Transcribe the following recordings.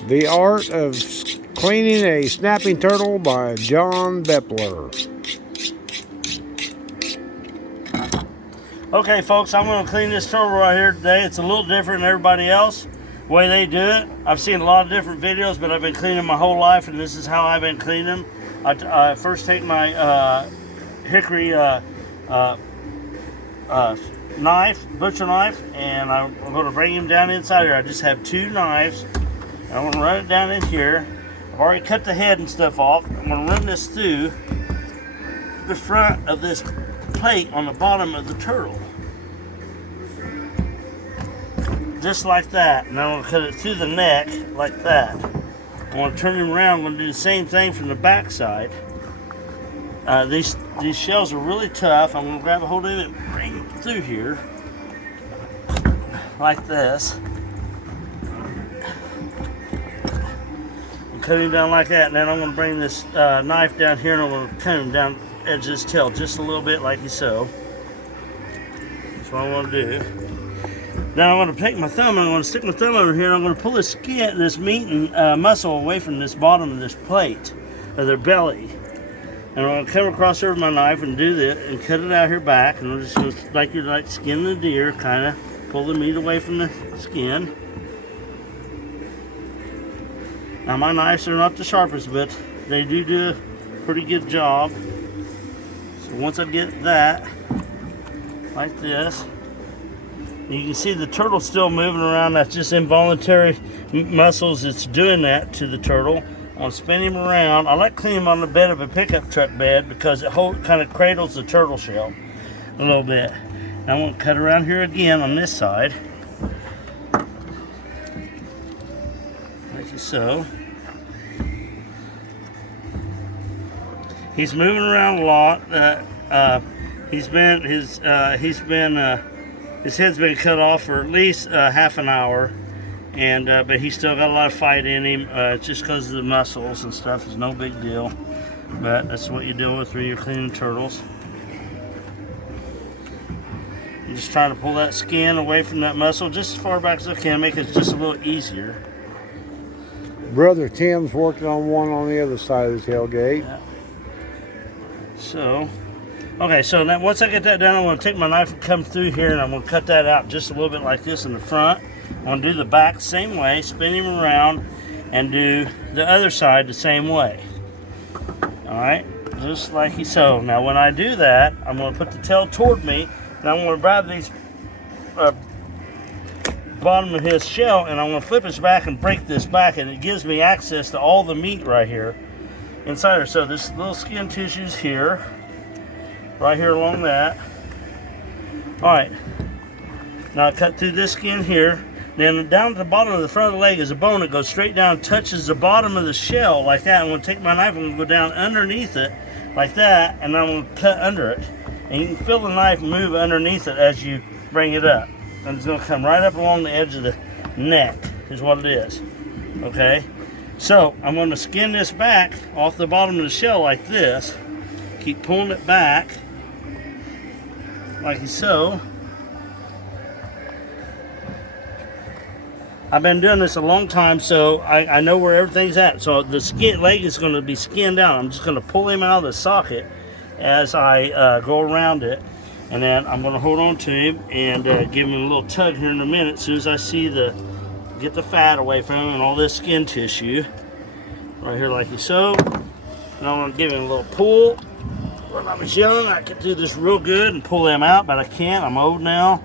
The Art of Cleaning a Snapping Turtle by John Beppler. Okay, folks, I'm going to clean this turtle right here today. It's a little different than everybody else, the way they do it. I've seen a lot of different videos, but I've been cleaning my whole life, and this is how I've been cleaning them. I first take my hickory knife, butcher knife, and I'm going to bring him down inside here. I just have two knives, and I'm going to run it down in here. I've already cut the head and stuff off. I'm going to run this through the front of this plate on the bottom of the turtle, just like that. And I'm going to cut it through the neck like that. I want to turn him around. I'm going to do the same thing from the back side. These shells are really tough. I'm going to grab a hold of it and bring it through here like this. And cut him down like that. And then I'm going to bring this knife down here and I'm going to cut him down the edge of his tail just a little bit like so. That's what I want to do. Now I'm going to take my thumb and I'm going to stick my thumb over here and I'm going to pull this skin, this meat and muscle away from this bottom of this plate, or their belly. And I'm going to come across over my knife and do this and cut it out here back. And I'm just going to, like you're like skinning the deer, kind of pull the meat away from the skin. Now my knives are not the sharpest, but they do a pretty good job. So once I get that, like this, you can see the turtle still moving around. That's just involuntary muscles that's doing that to the turtle. I'm going to spin him around. I like cleaning him on the bed of a pickup truck bed because it kind of cradles the turtle shell a little bit. Now I'm going to cut around here again on this side, like so. He's moving around a lot. His head's been cut off for at least half an hour. And but he's still got a lot of fight in him, just because of the muscles and stuff. It's no big deal, but that's what you deal with when you're cleaning turtles. I'm just trying to pull that skin away from that muscle just as far back as I can, make it just a little easier. Brother Tim's working on one on the other side of the tailgate. Yeah. So, okay, so now once I get that done, I'm going to take my knife and come through here, and I'm going to cut that out just a little bit like this in the front. I'm going to do the back the same way, spin him around, and do the other side the same way. Alright, just like so. Now when I do that, I'm going to put the tail toward me, and I'm going to grab these bottom of his shell, and I'm going to flip his back and break this back, and it gives me access to all the meat right here inside her. So this little skin tissue's here, right here along that. Alright, now I cut through this skin here. Then down at the bottom of the front of the leg is a bone that goes straight down, touches the bottom of the shell like that. I'm going to take my knife, I'm going to go down underneath it like that, and I'm going to cut under it. And you can feel the knife move underneath it as you bring it up. And it's going to come right up along the edge of the neck is what it is. Okay? So I'm going to skin this back off the bottom of the shell like this. Keep pulling it back like so. I've been doing this a long time, so I know where everything's at. So the leg is going to be skinned down. I'm just going to pull him out of the socket as I go around it. And then I'm going to hold on to him and give him a little tug here in a minute. As soon as I see get the fat away from him and all this skin tissue. Right here like so. And I'm going to give him a little pull. When I was young, I could do this real good and pull them out, but I can't. I'm old now.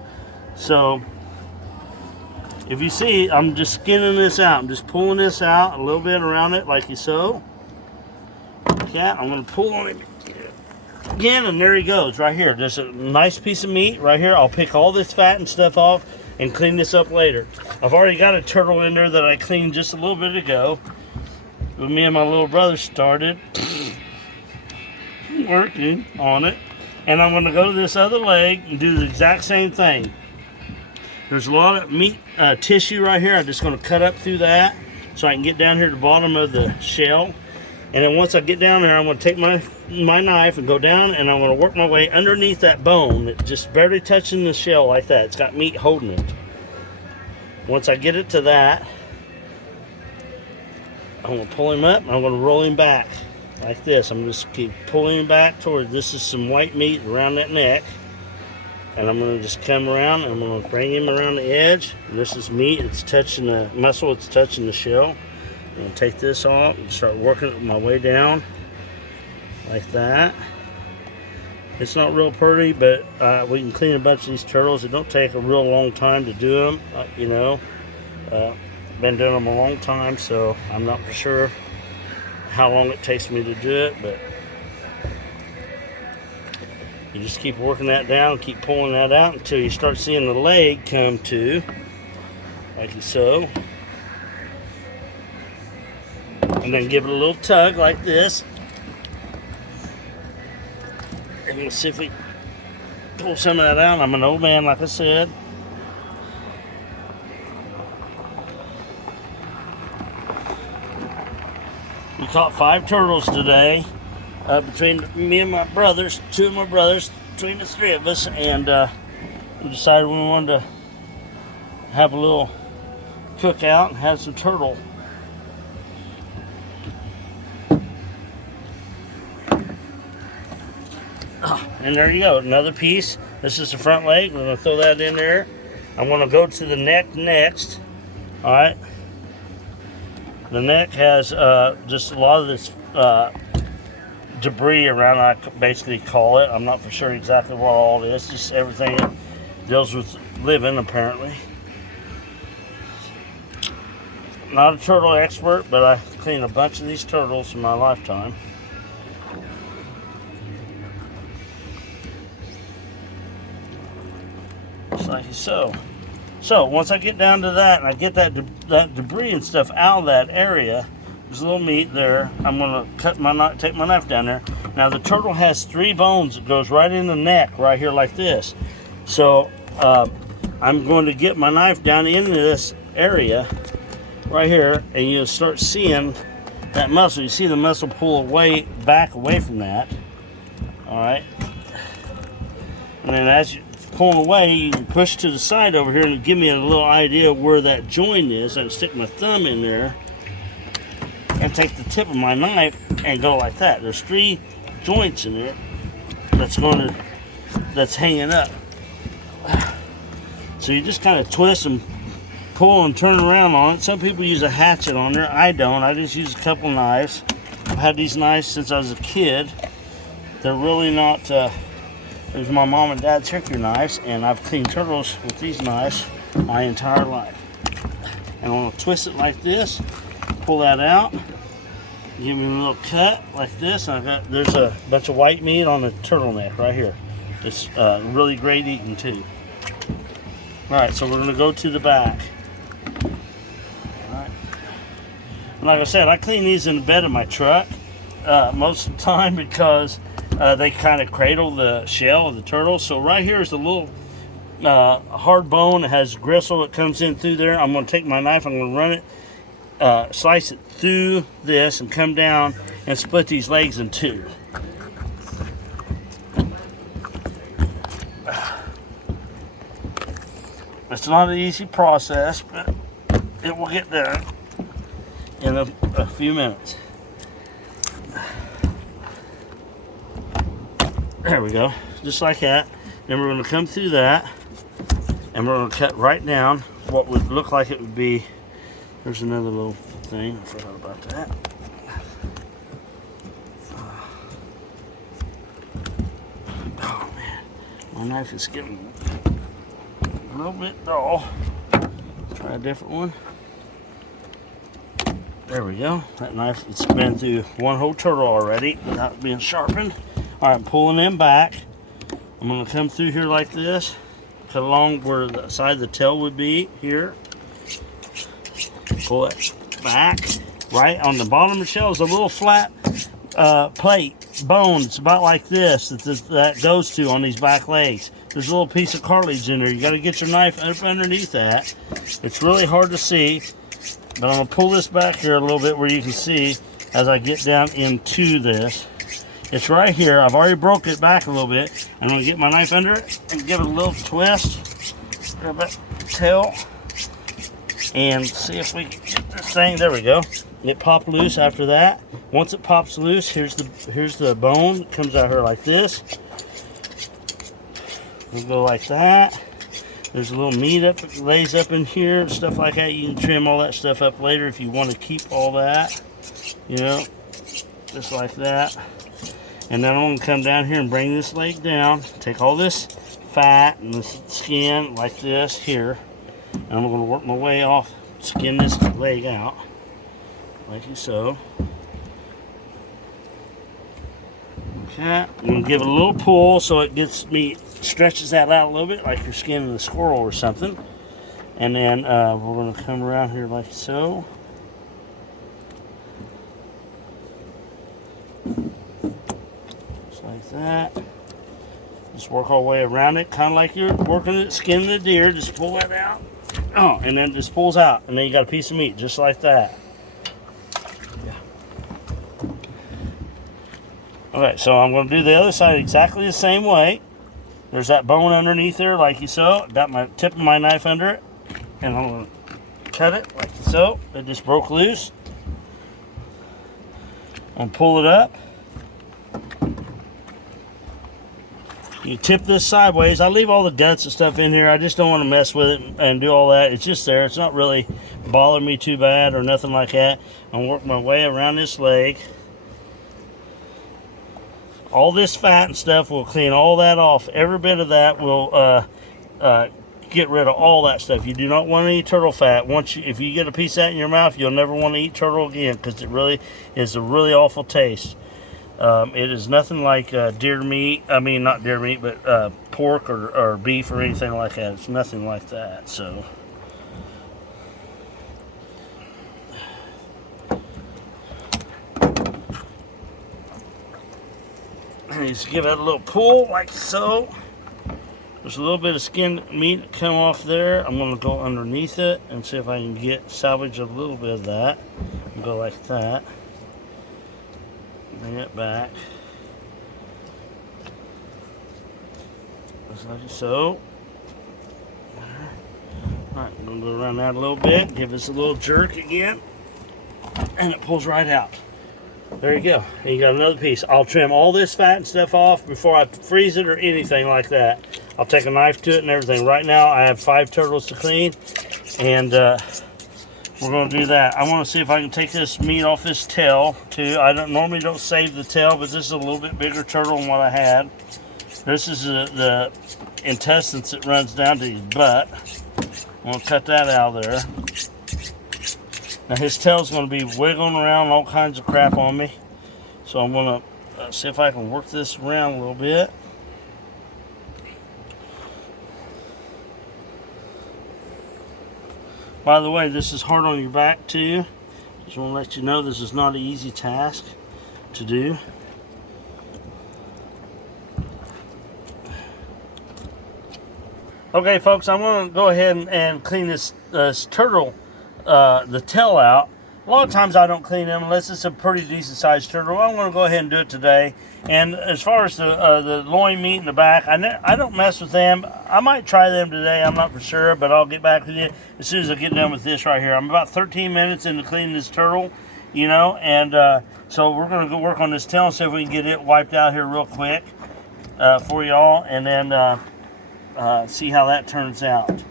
So if you see, I'm just skinning this out. I'm just pulling this out a little bit around it like so. Okay, I'm going to pull on him again, and there he goes right here. There's a nice piece of meat right here. I'll pick all this fat and stuff off and clean this up later. I've already got a turtle in there that I cleaned just a little bit ago. Me and my little brother started working on it. And I'm going to go to this other leg and do the exact same thing. There's a lot of meat tissue right here. I'm just going to cut up through that so I can get down here to the bottom of the shell. And then once I get down there, I'm going to take my knife and go down, and I'm going to work my way underneath that bone that's just barely touching the shell like that. It's got meat holding it. Once I get it to that, I'm going to pull him up and I'm going to roll him back like this. I'm just keep pulling him back toward, this is some white meat around that neck. And I'm going to just come around and I'm going to bring him around the edge. And this is meat, it's touching the muscle, it's touching the shell. I'm going to take this off and start working my way down like that. It's not real pretty, but we can clean a bunch of these turtles. It don't take a real long time to do them, you know. Been doing them a long time, so I'm not for sure how long it takes me to do it, but you just keep working that down, keep pulling that out until you start seeing the leg come to, like so. And then give it a little tug like this. And we'll see if we pull some of that out. I'm an old man, like I said. We caught 5 turtles today, between me and my brothers, 2 of my brothers, between the 3 of us, and we decided we wanted to have a little cookout and have some turtle. And there you go, another piece. This is the front leg. We're going to throw that in there. I'm going to go to the neck next. All right. The neck has just a lot of this debris around, I basically call it. I'm not for sure exactly what all it is. Just everything that deals with living, apparently. Not a turtle expert, but I've cleaned a bunch of these turtles in my lifetime. Just like so. So once I get down to that and I get that debris and stuff out of that area, there's a little meat there. I'm gonna take my knife down there. Now the turtle has 3 bones that goes right in the neck, right here like this. So I'm going to get my knife down into this area right here, and you'll start seeing that muscle. You see the muscle pull back away from that. All right, and then as you pulling away, you can push to the side over here and give me a little idea of where that joint is. I can stick my thumb in there and take the tip of my knife and go like that. There's 3 joints in there that's hanging up. So you just kind of twist and pull and turn around on it. Some people use a hatchet on there. I don't. I just use a couple knives. I've had these knives since I was a kid. They're really not it was my mom and dad's hickory knives, and I've cleaned turtles with these knives my entire life. And I'm going to twist it like this, pull that out, give me a little cut like this, and there's a bunch of white meat on the turtleneck right here. It's really great eating too. Alright, so we're going to go to the back. Alright. Like I said, I clean these in the bed of my truck most of the time because they kind of cradle the shell of the turtle. So right here is a little hard bone. It has gristle that comes in through there. I'm going to take my knife, I'm going to run it, slice it through this and come down and split these legs in 2. It's not an easy process, but it will get done in a few minutes. There we go, just like that. Then we're going to come through that, and we're going to cut right down what would look like it would be. There's another little thing, I forgot about that. Oh man, my knife is getting a little bit dull. Try a different one. There we go. That knife, it's been through one whole turtle already without being sharpened. All right, I'm pulling them back. I'm going to come through here like this, cut along where the side of the tail would be here. Pull it back. Right on the bottom of the shell is a little flat plate, bone. It's about like this that goes to on these back legs. There's a little piece of cartilage in there. You got to get your knife up underneath that. It's really hard to see, but I'm going to pull this back here a little bit where you can see as I get down into this. It's right here. I've already broke it back a little bit. I'm going to get my knife under it and give it a little twist. Grab that tail. and see if we can get this thing. There we go. It popped loose after that. Once it pops loose, here's the bone. It comes out here like this. We'll go like that. There's a little meat up, lays up in here, and stuff like that. You can trim all that stuff up later if you want to keep all that, you know, just like that. And then I'm going to come down here and bring this leg down, take all this fat and this skin like this here, and I'm going to work my way off, skin this leg out, like so. Okay, I'm going to give it a little pull so it stretches that out a little bit, like you're skinning a squirrel or something. And then we're going to come around here like so. Just like that. Just work our way around it, kind of like you're working it, skinning the deer. Just pull that out. Oh, and then it just pulls out. And then you got a piece of meat, just like that. Okay, so I'm going to do the other side exactly the same way. There's that bone underneath there, like so. Got my tip of my knife under it, and I'm going to cut it like so. It just broke loose. I'm going to pull it up. You tip this sideways. I leave all the guts and stuff in here. I just don't want to mess with it and do all that. It's just there. It's not really bothering me too bad or nothing like that. I'm going to work my way around this leg. All this fat and stuff will clean all that off. Every bit of that will get rid of all that stuff. You do not want to eat turtle fat. If you get a piece of that in your mouth, you'll never want to eat turtle again, because it really is a really awful taste. It is nothing like deer meat. I mean, not deer meat, but pork or beef or anything like that. It's nothing like that. So. Just give it a little pull like so. There's a little bit of skin meat come off there. I'm going to go underneath it and see if I can salvage a little bit of that. And go like that. Bring it back. Just like so. Alright, I'm going to go around that a little bit. Give this a little jerk again. And it pulls right out. There you go. And you got another piece. I'll trim all this fat and stuff off before I freeze it or anything like that. I'll take a knife to it and everything. Right now I have 5 turtles to clean, and we're going to do that. I want to see if I can take this meat off this tail too. I normally don't save the tail, but this is a little bit bigger turtle than what I had. This is the intestines that runs down to his butt. I'm going to cut that out of there. Now his tail's going to be wiggling around all kinds of crap on me. So I'm going to see if I can work this around a little bit. By the way, this is hard on your back too. Just want to let you know this is not an easy task to do. Okay folks, I'm going to go ahead and clean this turtle, the tail out. A lot of times I don't clean them unless it's a pretty decent sized turtle. I'm going to go ahead and do it today. And as far as the loin meat in the back, I don't mess with them. I might try them today. I'm not for sure, but I'll get back with you as soon as I get done with this right here. I'm about 13 minutes into cleaning this turtle, you know, and so we're going to go work on this tail and see if we can get it wiped out here real quick for y'all, and then see how that turns out.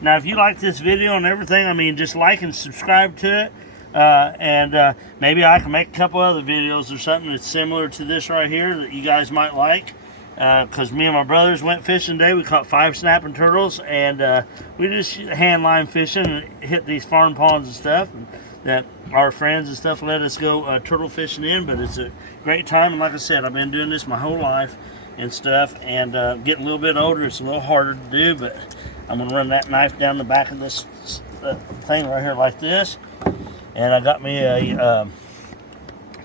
Now, if you like this video and everything, I mean, just like and subscribe to it. And maybe I can make a couple other videos or something that's similar to this right here that you guys might like. Because me and my brothers went fishing today. We caught 5 snapping turtles. And we just hand line fishing and hit these farm ponds and stuff. And that our friends and stuff let us go turtle fishing in. But it's a great time. And like I said, I've been doing this my whole life and stuff. And getting a little bit older, it's a little harder to do. But I'm going to run that knife down the back of this thing right here like this. And I got me a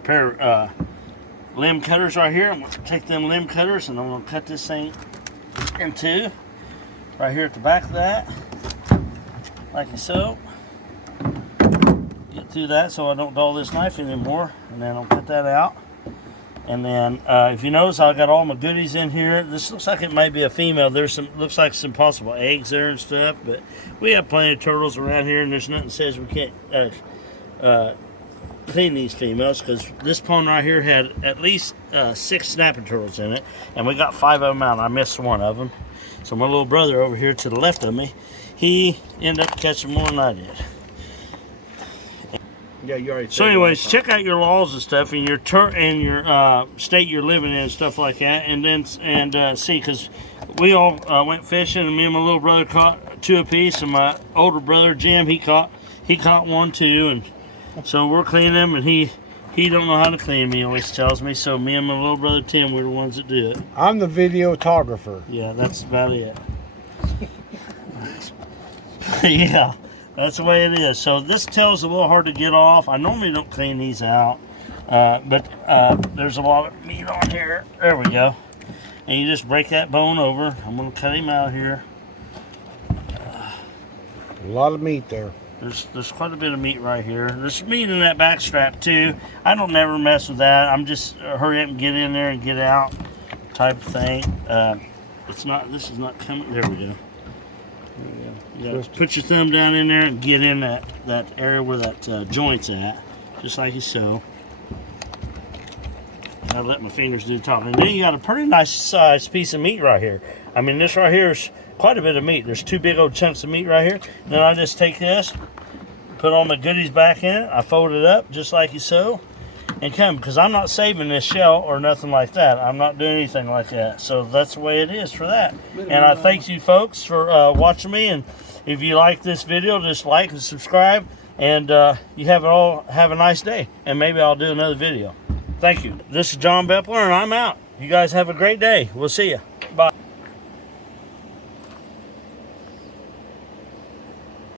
pair of limb cutters right here. I'm going to take them limb cutters and I'm going to cut this thing in 2 right here at the back of that, like so. Get through that so I don't dull this knife anymore. And then I'll cut that out. And then if you notice, I got all my goodies in here. This looks like it might be a female. There's some, looks like some possible eggs there and stuff. But we have plenty of turtles around here, and there's nothing that says we can't clean these females, because this pond right here had at least 6 snapping turtles in it, and we got 5 of them out. I missed one of them. So my little brother over here to the left of me, he ended up catching more than I did. Yeah, you already. So, anyways, check out your laws and stuff in your state you're living in and stuff like that, and then see, because we all went fishing, and me and my little brother caught 2 apiece, and my older brother Jim he caught 1 too, and so we're cleaning them, and he don't know how to clean. He always tells me. So me and my little brother Tim, we're the ones that do it. I'm the videographer. Yeah, that's about it. Yeah. That's the way it is. So this tail's a little hard to get off. I normally don't clean these out, but there's a lot of meat on here. There we go. And you just break that bone over. I'm going to cut him out here. A lot of meat there. There's quite a bit of meat right here. There's meat in that back strap too. I don't never mess with that. I'm just hurry up and get in there and get out type of thing. It's not. This is not coming. There we go. You gotta put your thumb down in there and get in that area where that joint's at, just like so. Gotta let my fingers do the talking. And then you got a pretty nice sized piece of meat right here. I mean, this right here is quite a bit of meat. There's 2 big old chunks of meat right here. Then I just take this, put all my goodies back in it. I fold it up just like so, and come, because I'm not saving this shell or nothing like that. I'm not doing anything like that. So that's the way it is for that. And I thank you folks for watching me. And if you like this video, just like and subscribe. And you have a nice day. And maybe I'll do another video. Thank you. This is John Beppler, and I'm out. You guys have a great day. We'll see you.